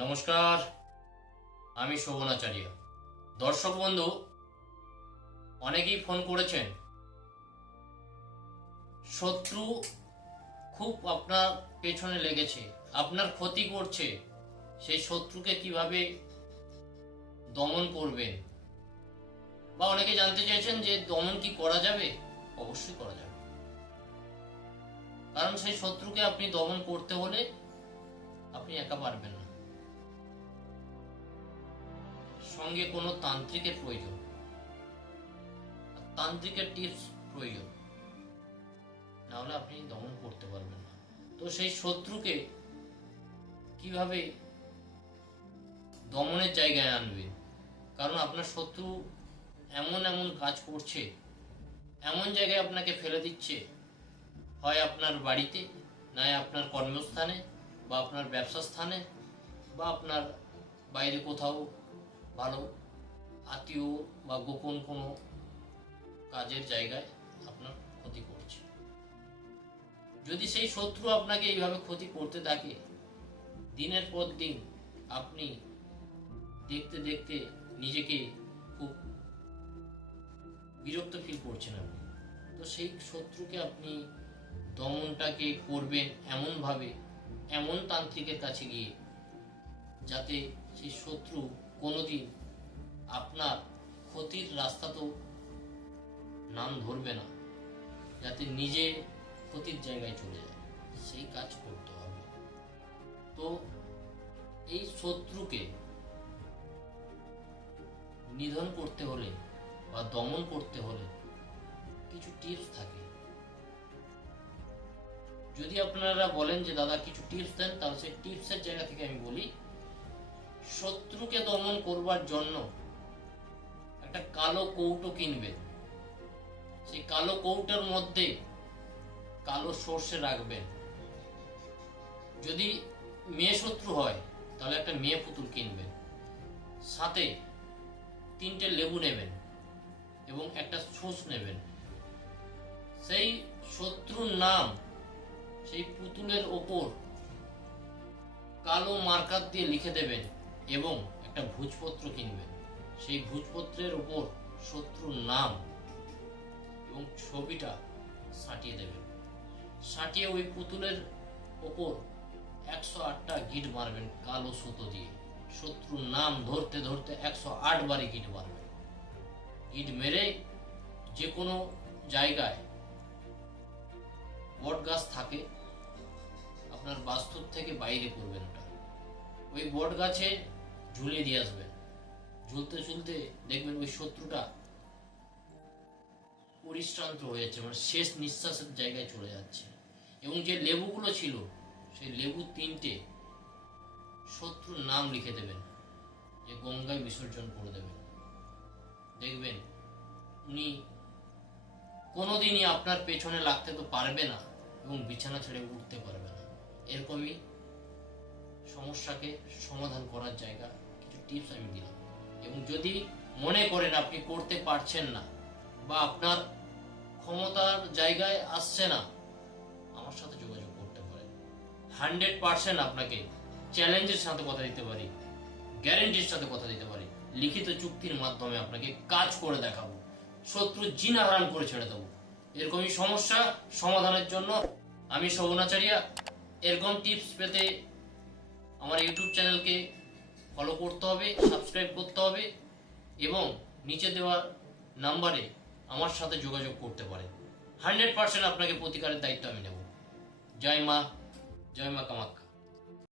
নমস্কার, আমি শোভনাচার্য। দর্শক বন্ধু, অনেকেই ফোন করেছেন, শত্রু খুব আপনার পেছনে লেগেছে, আপনার ক্ষতি করছে, সেই শত্রুকে কিভাবে দমন করবেন, বা অনেকে জানতে চাইছেন যে দমন কি করা যাবে। অবশ্যই করা যাবে, কারণ সেই শত্রুকে আপনি দমন করতে হলে আপনি একা পারবেন না, সঙ্গে কোনো তান্ত্রিকের প্রয়োজন, তান্ত্রিকের টিপস প্রয়োজন, না হলে আপনি দমন করতে পারবেন না। তো সেই শত্রুকে কিভাবে দমনের জায়গায় আনবেন, কারণ আপনার শত্রু এমন এমন কাজ করছে, এমন জায়গায় আপনাকে ফেলে দিচ্ছে, হয় আপনার বাড়িতে, নয় আপনার কর্মস্থানে, বা আপনার ব্যবসা স্থানে, বা আপনার বাইরে কোথাও ভালো আত্মীয় বা গোপন কোনো কাজের জায়গায় আপনার ক্ষতি করছে। যদি সেই শত্রু আপনাকে এইভাবে ক্ষতি করতে থাকে, দিনের পর দিন আপনি দেখতে দেখতে নিজেকে খুব বিরক্ত ফিল করছেন আপনি, তো সেই শত্রুকে আপনি দমনটাকে করবেন এমনভাবে, এমন তান্ত্রিকের কাছে গিয়ে, যাতে সেই শত্রু কোনোদিন আপনার ক্ষতির রাস্তা তো নাম ধরবে না, যাতে নিজে ক্ষতির জায়গায় চলে যায়, সেই কাজ করতে হবে। তো এই শত্রুকে নিধন করতে হলে বা দমন করতে হলে কিছু টিপস থাকে। যদি আপনারা বলেন যে দাদা কিছু টিপস দেন, তাহলে সেই টিপসের জায়গা থেকে আমি বলি, শত্রুকে দমন করবার জন্য একটা কালো কৌটো কিনবেন, সেই কালো কৌটোর মধ্যে কালো সর্ষে রাখবেন। যদি মেয়ে শত্রু হয় তাহলে একটা মেয়ে পুতুল কিনবেন, সাথে 3টে লেবু নেবেন এবং একটা সূচ নেবেন। সেই শত্রুর নাম সেই পুতুলের ওপর কালো মার্কার দিয়ে লিখে দেবেন এবং একটা ভোজপত্র কিনবেন। সেই ভোজপত্রের ওপর শত্রুর নাম এবং ছবিটা সাঁটিয়ে দেবেন। সাঁটিয়ে ওই পুতুলের ওপর 108টা গিট মারবেন কালো সুতো দিয়ে। শত্রুর নাম ধরতে ধরতে 108 বারে গিট মারবেন। গিট মেরে যে কোনো জায়গায় বট গাছ থাকে, আপনার বাস্তু থেকে বাইরে করবেন ওটা, ওই বট গাছে ঝুলিয়ে দিয়ে আসবেন। ঝুলতে ঝুলতে দেখবেন ওই শত্রুটা পরিশ্রান্ত হয়ে যাচ্ছে, মানে শেষ নিঃশ্বাসের জায়গায় চলে যাচ্ছে। এবং যে লেবুগুলো ছিল, সেই লেবু 3টে শত্রুর নাম লিখে দেবেন, যে গঙ্গায় বিসর্জন করে দেবেন। দেখবেন উনি কোনোদিনই আপনার পেছনে লাগতে তো পারবে না এবং বিছানা ছেড়ে উঠতে পারবে না। এরকমই সমস্যাকে সমাধান করার জায়গা কিছু টিপস আমি দিলাম। এবং যদি মনে করেন আপনি করতে পারছেন না বা আপনার ক্ষমতার জায়গায় আসছে না, আমার সাথে যোগাযোগ করতে পারেন। 100% আপনাকে চ্যালেঞ্জের সাথে কথা দিতে পারি, গ্যারেন্টির সাথে কথা দিতে পারি, লিখিত চুক্তির মাধ্যমে আপনাকে কাজ করে দেখাবো, শত্রু জিনা হারাম করে ছেড়ে দেবো। এরকমই সমস্যা সমাধানের জন্য আমি শোভনাচার্য। এরকম টিপস পেতে আমার ইউটিউব চ্যানেলকে ফলো করতে হবে, সাবস্ক্রাইব করতে হবে এবং নিচে দেওয়া নাম্বারে আমার সাথে যোগাযোগ করতে পারেন। 100% আপনাকে প্রতিকারের দায়িত্ব আমি নেব। জয় মা, জয় মা কামাখ্যা।